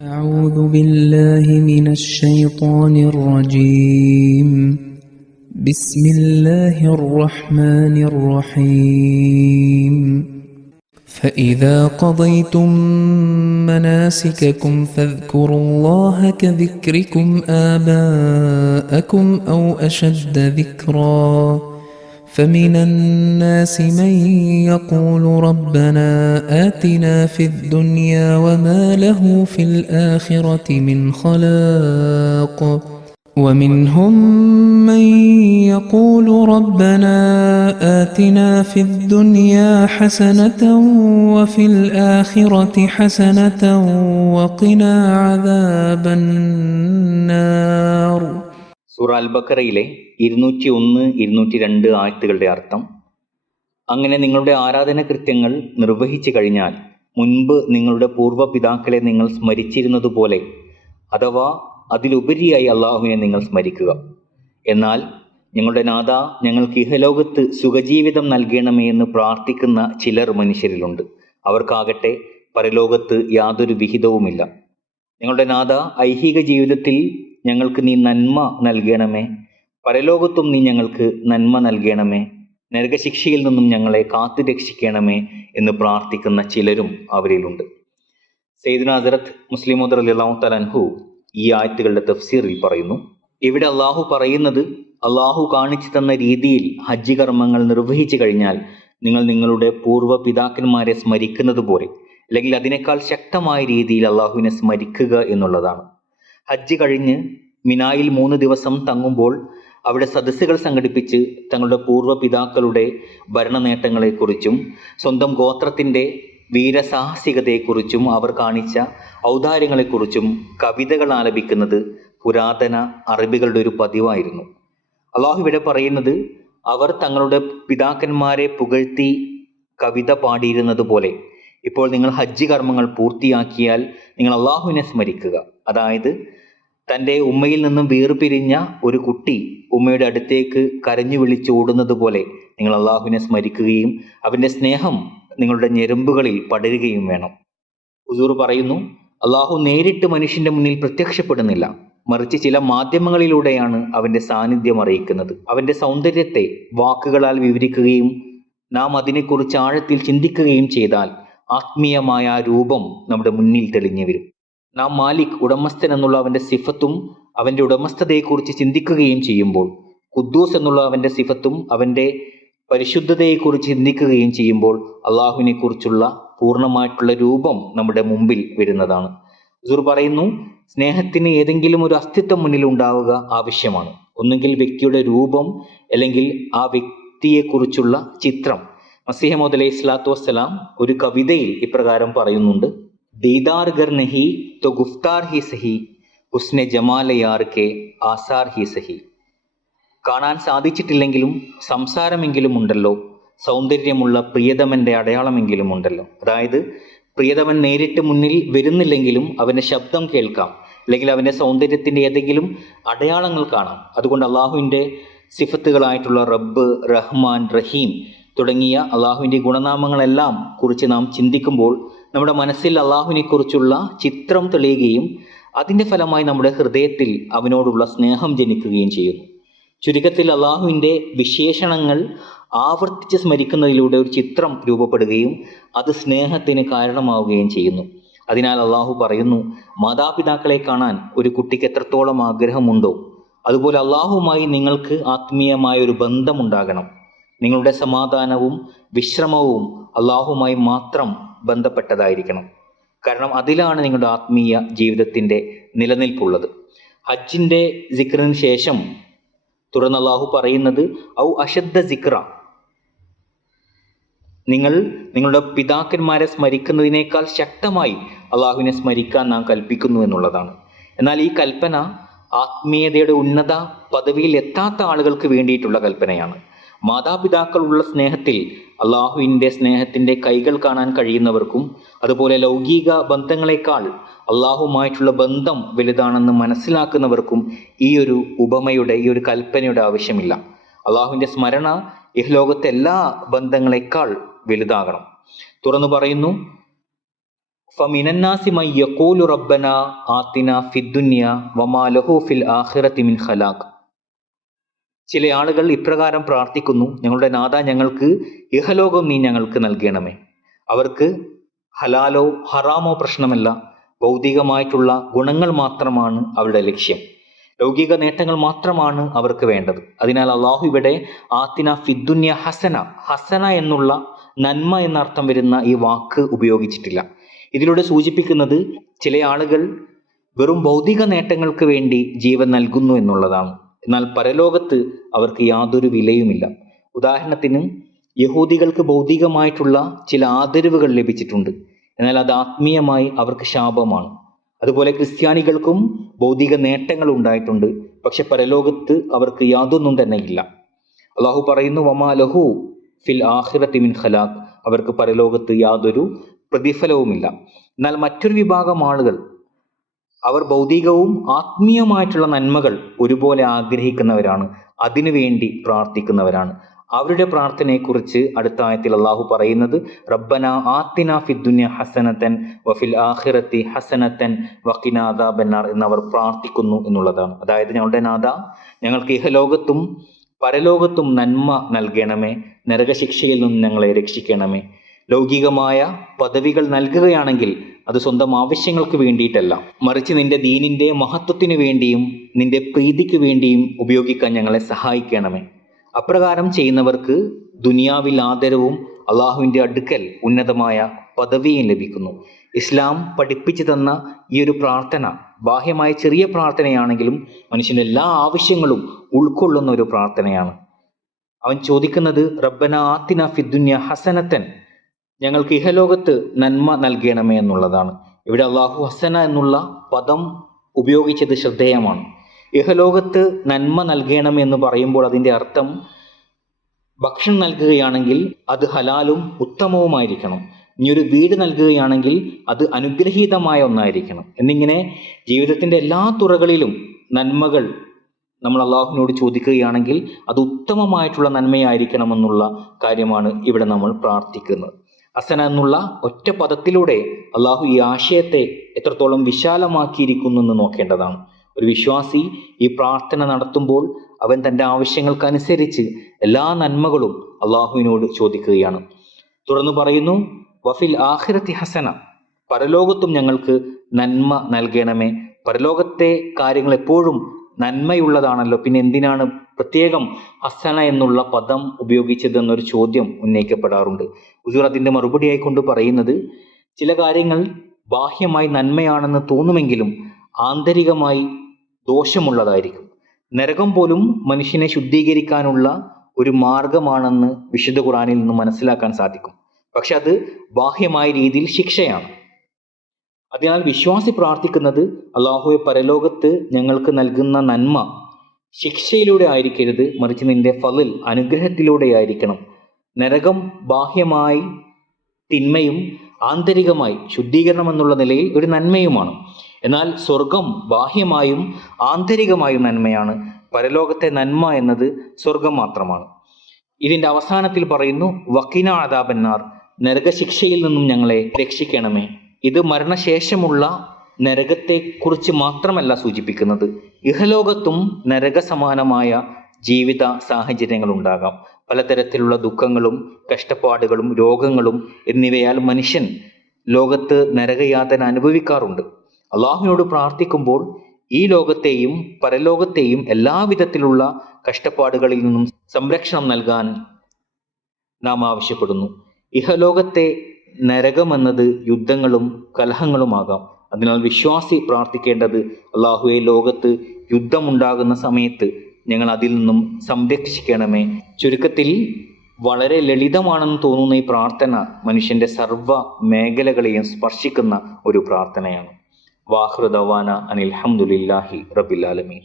أعوذ بالله من الشيطان الرجيم. بسم الله الرحمن الرحيم. فإذا قضيتم مناسككم فاذكروا الله كذكركم آباءكم أو أشد ذكرا فمن الناس من يقول ربنا آتنا في الدنيا وما له في الآخرة من خلاق ومنهم من يقول ربنا آتنا في الدنيا حسنة وفي الآخرة حسنة وقنا عذاب النار. സൂറ അൽ ബഖറയിലെ 201, 202 ആയത്തുകളുടെ അർത്ഥം: അങ്ങനെ നിങ്ങളുടെ ആരാധന കൃത്യങ്ങൾ നിർവഹിച്ചു കഴിഞ്ഞാൽ മുൻപ് നിങ്ങളുടെ പൂർവ്വപിതാക്കളെ നിങ്ങൾ സ്മരിച്ചിരുന്നതുപോലെ അഥവാ അതിലുപരിയായി അള്ളാഹുവിനെ നിങ്ങൾ സ്മരിക്കുക. എന്നാൽ ഞങ്ങളുടെ നാഥ, ഞങ്ങൾക്ക് ഇഹലോകത്ത് സുഖജീവിതം നൽകണമേ എന്ന് പ്രാർത്ഥിക്കുന്ന ചിലർ മനുഷ്യരിലുണ്ട്. അവർക്കാകട്ടെ പരലോകത്ത് യാതൊരു വിഹിതവുമില്ല. ഞങ്ങളുടെ നാഥ, ഐഹിക ജീവിതത്തിൽ ഞങ്ങൾക്ക് നീ നന്മ നൽകണമേ, പരലോകത്തും നീ ഞങ്ങൾക്ക് നന്മ നൽകണമേ, നരകശിക്ഷയിൽ നിന്നും ഞങ്ങളെ കാത്തു രക്ഷിക്കണമേ എന്ന് പ്രാർത്ഥിക്കുന്ന ചിലരും അവരിലുണ്ട്. സയ്യിദുന ഹസ്രത്ത് മുസ്ലിം മൗഊദ് റളിയല്ലാഹു തആല അൻഹു ഈ ആയത്തുകളുടെ തഫ്സീറിൽ പറയുന്നു, ഇവിടെ അള്ളാഹു പറയുന്നത്, അള്ളാഹു കാണിച്ചു തന്ന രീതിയിൽ ഹജ്ജ് കർമ്മങ്ങൾ നിർവഹിച്ചു കഴിഞ്ഞാൽ നിങ്ങൾ നിങ്ങളുടെ പൂർവ്വ പിതാക്കന്മാരെ സ്മരിക്കുന്നത് പോലെ, അല്ലെങ്കിൽ അതിനേക്കാൾ ശക്തമായ രീതിയിൽ അള്ളാഹുവിനെ സ്മരിക്കുക എന്നുള്ളതാണ്. ഹജ്ജ് കഴിഞ്ഞ് മിനായിൽ 3 ദിവസം തങ്ങുമ്പോൾ അവിടെ സദസ്സുകൾ സംഘടിപ്പിച്ച് തങ്ങളുടെ പൂർവ്വ പിതാക്കളുടെ ഭരണ നേട്ടങ്ങളെക്കുറിച്ചും സ്വന്തം ഗോത്രത്തിൻ്റെ വീരസാഹസികതയെക്കുറിച്ചും അവർ കാണിച്ച ഔദാര്യങ്ങളെക്കുറിച്ചും കവിതകൾ ആലപിക്കുന്നത് പുരാതന അറബികളുടെ ഒരു പതിവായിരുന്നു. അള്ളാഹു ഇവിടെ പറയുന്നത്, അവർ തങ്ങളുടെ പിതാക്കന്മാരെ പുകഴ്ത്തി കവിത പാടിയിരുന്നത് പോലെ ഇപ്പോൾ നിങ്ങൾ ഹജ്ജ് കർമ്മങ്ങൾ പൂർത്തിയാക്കിയാൽ നിങ്ങൾ അള്ളാഹുവിനെ സ്മരിക്കുക. അതായത് തൻ്റെ ഉമ്മയിൽ നിന്നും വേർപിരിഞ്ഞ ഒരു കുട്ടി ഉമ്മയുടെ അടുത്തേക്ക് കരഞ്ഞു വിളിച്ചോടുന്നത് പോലെ നിങ്ങൾ അള്ളാഹുവിനെ സ്മരിക്കുകയും അവൻ്റെ സ്നേഹം നിങ്ങളുടെ ഞെരുമ്പുകളിൽ പടരുകയും വേണം. ഹുസൂർ പറയുന്നു, അള്ളാഹു നേരിട്ട് മനുഷ്യന്റെ മുന്നിൽ പ്രത്യക്ഷപ്പെടുന്നില്ല, മറിച്ച് ചില മാധ്യമങ്ങളിലൂടെയാണ് അവൻ്റെ സാന്നിധ്യം അറിയിക്കുന്നത്. അവൻ്റെ സൗന്ദര്യത്തെ വാക്കുകളാൽ വിവരിക്കുകയും നാം അതിനെക്കുറിച്ച് ആഴത്തിൽ ചിന്തിക്കുകയും ചെയ്താൽ ആത്മീയമായ ആ രൂപം നമ്മുടെ മുന്നിൽ തെളിഞ്ഞു വരും. നാം മാലിക്, ഉടമസ്ഥൻ എന്നുള്ള അവൻ്റെ സിഫത്തും അവൻ്റെ ഉടമസ്ഥതയെക്കുറിച്ച് ചിന്തിക്കുകയും ചെയ്യുമ്പോൾ, ഖുദ്ദൂസ് എന്നുള്ള അവൻ്റെ സിഫത്തും അവൻ്റെ പരിശുദ്ധതയെക്കുറിച്ച് ചിന്തിക്കുകയും ചെയ്യുമ്പോൾ അള്ളാഹുവിനെ കുറിച്ചുള്ള പൂർണ്ണമായിട്ടുള്ള രൂപം നമ്മുടെ മുമ്പിൽ വരുന്നതാണ്. ഹുസൂർ പറയുന്നു, സ്നേഹത്തിന് ഏതെങ്കിലും ഒരു അസ്തിത്വം മുന്നിൽ ഉണ്ടാവുക ആവശ്യമാണ്. ഒന്നുകിൽ വ്യക്തിയുടെ രൂപം, അല്ലെങ്കിൽ ആ വ്യക്തിയെക്കുറിച്ചുള്ള ചിത്രം. മസീഹ് മൗഊദ് അലൈഹി സ്വലാത്തു വസ്സലാം ഒരു കവിതയിൽ ഇപ്രകാരം പറയുന്നുണ്ട്: ദീദാർ ഗർ നഹി തോ ഗുഫ്താർ ഹി സഹി, ഉസ്നെ ജമാൽ യാർ കെ ആസാർ ഹി സഹി. കാണാൻ സാധിച്ചിട്ടില്ലെങ്കിലും സംസാരമെങ്കിലും ഉണ്ടല്ലോ, സൗന്ദര്യമുള്ള പ്രിയതമൻ്റെ അടയാളമെങ്കിലും ഉണ്ടല്ലോ. അതായത് പ്രിയതമൻ നേരിട്ട് മുന്നിൽ വരുന്നില്ലെങ്കിലും അവൻ്റെ ശബ്ദം കേൾക്കാം, അല്ലെങ്കിൽ അവൻ്റെ സൗന്ദര്യത്തിൻ്റെ ഏതെങ്കിലും അടയാളങ്ങൾ കാണാം. അതുകൊണ്ട് അള്ളാഹുവിൻ്റെ സിഫത്തുകളായിട്ടുള്ള റബ്ബ്, റഹ്മാൻ, റഹീം തുടങ്ങിയ അള്ളാഹുവിൻ്റെ ഗുണനാമങ്ങളെല്ലാം കുറിച്ച് നാം ചിന്തിക്കുമ്പോൾ നമ്മുടെ മനസ്സിൽ അള്ളാഹുവിനെ കുറിച്ചുള്ള ചിത്രം തെളിയുകയും അതിൻ്റെ ഫലമായി നമ്മുടെ ഹൃദയത്തിൽ അവനോടുള്ള സ്നേഹം ജനിക്കുകയും ചെയ്യുന്നു. ചുരുക്കത്തിൽ അള്ളാഹുവിൻ്റെ വിശേഷണങ്ങൾ ആവർത്തിച്ച് സ്മരിക്കുന്നതിലൂടെ ഒരു ചിത്രം രൂപപ്പെടുകയും അത് സ്നേഹത്തിന് കാരണമാവുകയും ചെയ്യുന്നു. അതിനാൽ അള്ളാഹു പറയുന്നു, മാതാപിതാക്കളെ കാണാൻ ഒരു കുട്ടിക്ക് എത്രത്തോളം ആഗ്രഹമുണ്ടോ അതുപോലെ അള്ളാഹുവുമായി നിങ്ങൾക്ക് ആത്മീയമായ ഒരു ബന്ധമുണ്ടാകണം. നിങ്ങളുടെ സമാധാനവും വിശ്രമവും അള്ളാഹുവുമായി മാത്രം ബന്ധപ്പെട്ടതായിരിക്കണം. കാരണം അതിലാണ് നിങ്ങളുടെ ആത്മീയ ജീവിതത്തിൻ്റെ നിലനിൽപ്പുള്ളത്. ഹജ്ജിൻ്റെ സിക്റിന് ശേഷം തുടർന്ന് അള്ളാഹു പറയുന്നത്, ഔ അശദ്ദ സിക്ര, നിങ്ങൾ നിങ്ങളുടെ പിതാക്കന്മാരെ സ്മരിക്കുന്നതിനേക്കാൾ ശക്തമായി അള്ളാഹുവിനെ സ്മരിക്കാൻ നാം കൽപ്പിക്കുന്നു എന്നുള്ളതാണ്. എന്നാൽ ഈ കൽപ്പന ആത്മീയതയുടെ ഉന്നത പദവിയിൽ എത്താത്ത ആളുകൾക്ക് വേണ്ടിയിട്ടുള്ള കൽപ്പനയാണ്. മാതാപിതാക്കളുള്ള സ്നേഹത്തിൽ അള്ളാഹുവിൻ്റെ സ്നേഹത്തിൻ്റെ കൈകൾ കാണാൻ കഴിയുന്നവർക്കും, അതുപോലെ ലൗകിക ബന്ധങ്ങളെക്കാൾ അള്ളാഹുമായിട്ടുള്ള ബന്ധം വലുതാണെന്ന് മനസ്സിലാക്കുന്നവർക്കും ഈ ഒരു ഉപമയുടെ, ഈ ഒരു കൽപ്പനയുടെ ആവശ്യമില്ല. അള്ളാഹുവിൻ്റെ സ്മരണ ഇഹ്ലോകത്തെ എല്ലാ ബന്ധങ്ങളെക്കാൾ വലുതാകണം. തുറന്നു പറയുന്നു, ഫമിനന്നാസി മൻ യഖൂലു റബ്ബന ആതിന ഫിദ്ദുനിയ വമാ ലഹു ഫിൽ ആഖിറതി മിൻ ഖലാഖ്. ചില ആളുകൾ ഇപ്രകാരം പ്രാർത്ഥിക്കുന്നു, ഞങ്ങളുടെ നാഥ, ഞങ്ങൾക്ക് ഇഹലോകം നീ ഞങ്ങൾക്ക് നൽകണമേ. അവർക്ക് ഹലാലോ ഹറാമോ പ്രശ്നമല്ല, ഭൗതികമായിട്ടുള്ള ഗുണങ്ങൾ മാത്രമാണ് അവരുടെ ലക്ഷ്യം, ലൗകിക നേട്ടങ്ങൾ മാത്രമാണ് അവർക്ക് വേണ്ടത്. അതിനാൽ അള്ളാഹു ഇവിടെ ആത്തിന ഫിദ്ദുന്യ ഹസന, ഹസന എന്നുള്ള നന്മ എന്നർത്ഥം വരുന്ന ഈ വാക്ക് ഉപയോഗിച്ചിട്ടില്ല. ഇതിലൂടെ സൂചിപ്പിക്കുന്നത് ചില ആളുകൾ വെറും ഭൗതിക നേട്ടങ്ങൾക്ക് വേണ്ടി ജീവൻ നൽകുന്നു എന്നുള്ളതാണ്. എന്നാൽ പരലോകത്ത് അവർക്ക് യാതൊരു വിലയുമില്ല. ഉദാഹരണത്തിന്, യഹൂദികൾക്ക് ഭൗതികമായിട്ടുള്ള ചില ആദരവുകൾ ലഭിച്ചിട്ടുണ്ട്, എന്നാൽ അത് ആത്മീയമായി അവർക്ക് ശാപമാണ്. അതുപോലെ ക്രിസ്ത്യാനികൾക്കും ഭൗതിക നേട്ടങ്ങൾ ഉണ്ടായിട്ടുണ്ട്, പക്ഷെ പരലോകത്ത് അവർക്ക് യാതൊന്നും തന്നെ ഇല്ല. അള്ളാഹു പറയുന്നു, വമാ ലഹു ഫിൽ ആഖിറതി മിൻ ഖലാഖ്, അവർക്ക് പരലോകത്ത് യാതൊരു പ്രതിഫലവുമില്ല. എന്നാൽ മറ്റൊരു വിഭാഗം ആളുകൾ, അവർ ഭൗതികവും ആത്മീയമായിട്ടുള്ള നന്മകൾ ഒരുപോലെ ആഗ്രഹിക്കുന്നവരാണ്, അതിനുവേണ്ടി പ്രാർത്ഥിക്കുന്നവരാണ്. അവരുടെ പ്രാർത്ഥനയെക്കുറിച്ച് അടുത്ത ആയത്തിൽ അള്ളാഹു പറയുന്നത്, റബ്ബന ആത്തിന ഫിദ്ദുനിയ ഹസനത്തൻ വഫിൽ ആഖിറതി ഹസനത്തൻ വഖിനാ അദാബന്നാർ എന്നവർ പ്രാർത്ഥിക്കുന്നു എന്നുള്ളതാണ്. അതായത്, ഞങ്ങളുടെ നാഥ, ഞങ്ങൾക്ക് ഇഹലോകത്തും പരലോകത്തും നന്മ നൽകണമേ, നരകശിക്ഷയിൽ നിന്നും ഞങ്ങളെ രക്ഷിക്കണമേ. ലൗകികമായ പദവികൾ നൽകുകയാണെങ്കിൽ അത് സ്വന്തം ആവശ്യങ്ങൾക്ക് വേണ്ടിയിട്ടല്ല, മറിച്ച് നിന്റെ ദീനിന്റെ മഹത്വത്തിന് വേണ്ടിയും നിന്റെ പ്രീതിക്ക് വേണ്ടിയും ഉപയോഗിക്കാൻ ഞങ്ങളെ സഹായിക്കണമേ. അപ്രകാരം ചെയ്യുന്നവർക്ക് ദുനിയാവിൽ ആദരവും അള്ളാഹുവിൻ്റെ അടുക്കൽ ഉന്നതമായ പദവിയും ലഭിക്കുന്നു. ഇസ്ലാം പഠിപ്പിച്ചു തന്ന ഈ ഒരു പ്രാർത്ഥന ബാഹ്യമായ ചെറിയ പ്രാർത്ഥനയാണെങ്കിലും മനുഷ്യൻ്റെ എല്ലാ ആവശ്യങ്ങളും ഉൾക്കൊള്ളുന്ന ഒരു പ്രാർത്ഥനയാണ്. അവൻ ചോദിക്കുന്നത്, റബ്ബന ആത്തിന ഫിദ്ദുനിയ ഹസനത്തൻ, ഞങ്ങൾക്ക് ഇഹലോകത്ത് നന്മ നൽകണമേ എന്നുള്ളതാണ്. ഇവിടെ അള്ളാഹു ഹസന എന്നുള്ള പദം ഉപയോഗിച്ചത് ശ്രദ്ധേയമാണ്. ഇഹലോകത്ത് നന്മ നൽകണം എന്ന് പറയുമ്പോൾ അതിൻ്റെ അർത്ഥം ഭക്ഷണം നൽകുകയാണെങ്കിൽ അത് ഹലാലും ഉത്തമവുമായിരിക്കണം. ഇനി ഒരു വീട് നൽകുകയാണെങ്കിൽ അത് അനുഗ്രഹീതമായ ഒന്നായിരിക്കണം. എന്നിങ്ങനെ ജീവിതത്തിൻ്റെ എല്ലാ തുറകളിലും നന്മകൾ നമ്മൾ അള്ളാഹുവിനോട് ചോദിക്കുകയാണെങ്കിൽ അത് ഉത്തമമായിട്ടുള്ള നന്മയായിരിക്കണമെന്നുള്ള കാര്യമാണ് ഇവിടെ നമ്മൾ പ്രാർത്ഥിക്കുന്നത്. ഹസന എന്നുള്ള ഒറ്റ പദത്തിലൂടെ അള്ളാഹു ഈ ആശയത്തെ എത്രത്തോളം വിശാലമാക്കിയിരിക്കുന്നു എന്ന് നോക്കേണ്ടതാണ്. ഒരു വിശ്വാസി ഈ പ്രാർത്ഥന നടത്തുമ്പോൾ അവൻ തൻ്റെ ആവശ്യങ്ങൾക്കനുസരിച്ച് എല്ലാ നന്മകളും അള്ളാഹുവിനോട് ചോദിക്കുകയാണ്. തുടർന്ന് പറയുന്നു, വഫിൽ ആഖിറതി ഹസന, പരലോകത്തും ഞങ്ങൾക്ക് നന്മ നൽകണമേ. പരലോകത്തെ കാര്യങ്ങൾ എപ്പോഴും നന്മയുള്ളതാണല്ലോ, പിന്നെ എന്തിനാണ് പ്രത്യേകം ഹസന എന്നുള്ള പദം ഉപയോഗിച്ചതെന്നൊരു ചോദ്യം ഉന്നയിക്കപ്പെടാറുണ്ട്. ഹുസൂർ അതിൻ്റെ മറുപടിയായി കൊണ്ട് പറയുന്നത്, ചില കാര്യങ്ങൾ ബാഹ്യമായി നന്മയാണെന്ന് തോന്നുമെങ്കിലും ആന്തരികമായി ദോഷമുള്ളതായിരിക്കും. നരകം പോലും മനുഷ്യനെ ശുദ്ധീകരിക്കാനുള്ള ഒരു മാർഗമാണെന്ന് വിശുദ്ധ ഖുർആനിൽ നിന്ന് മനസ്സിലാക്കാൻ സാധിക്കും. പക്ഷെ അത് ബാഹ്യമായ രീതിയിൽ ശിക്ഷയാണ്. അതിനാൽ വിശ്വാസി പ്രാർത്ഥിക്കുന്നത്, അള്ളാഹുവെ, പരലോകത്ത് ഞങ്ങൾക്ക് നൽകുന്ന നന്മ ശിക്ഷയിലൂടെ ആയിരിക്കരുത്, മറിച്ച് നിന്റെ ഫളിൽ, അനുഗ്രഹത്തിലൂടെ ആയിരിക്കണം. നരകം ബാഹ്യമായി തിന്മയും ആന്തരികമായി ശുദ്ധീകരണം എന്നുള്ള നിലയിൽ ഒരു നന്മയുമാണ്. എന്നാൽ സ്വർഗം ബാഹ്യമായും ആന്തരികമായും നന്മയാണ്. പരലോകത്തെ നന്മ എന്നത് സ്വർഗം മാത്രമാണ്. ഇതിൻ്റെ അവസാനത്തിൽ പറയുന്നു, വഖിന അദാബന്നാർ, നരകശിക്ഷയിൽ നിന്നും ഞങ്ങളെ രക്ഷിക്കണമേ. ഇത് മരണശേഷമുള്ള നരകത്തെക്കുറിച്ച് മാത്രമല്ല സൂചിപ്പിക്കുന്നത്, ഇഹലോകത്തും നരകസമാനമായ ജീവിത സാഹചര്യങ്ങൾ ഉണ്ടാകാം. പലതരത്തിലുള്ള ദുഃഖങ്ങളും കഷ്ടപ്പാടുകളും രോഗങ്ങളും എന്നിവയാൽ മനുഷ്യൻ ലോകത്ത് നരകയാതന അനുഭവിക്കാറുണ്ട്. അള്ളാഹുവിനോട് പ്രാർത്ഥിക്കുമ്പോൾ ഈ ലോകത്തെയും പരലോകത്തെയും എല്ലാവിധത്തിലുള്ള കഷ്ടപ്പാടുകളിൽ നിന്നും സംരക്ഷണം നൽകാൻ നാം ആവശ്യപ്പെടുന്നു. ഇഹലോകത്തെ നരകമെന്നത് യുദ്ധങ്ങളും കലഹങ്ങളുമാകാം. അതിനാൽ വിശ്വാസി പ്രാർത്ഥിക്കേണ്ടത്, അള്ളാഹുവെ, ലോകത്ത് യുദ്ധമുണ്ടാകുന്ന സമയത്ത് ഞങ്ങൾ അതിൽ നിന്നും സംരക്ഷിക്കണമേ. ചുരുക്കത്തിൽ വളരെ ലളിതമാണെന്ന് തോന്നുന്ന ഈ പ്രാർത്ഥന മനുഷ്യൻ്റെ സർവ്വ മേഖലകളെയും സ്പർശിക്കുന്ന ഒരു പ്രാർത്ഥനയാണ്. വാഖിറു ദഅ്വാനാ അനിൽ ഹംദുലില്ലാഹി റബ്ബിൽ ആലമീൻ.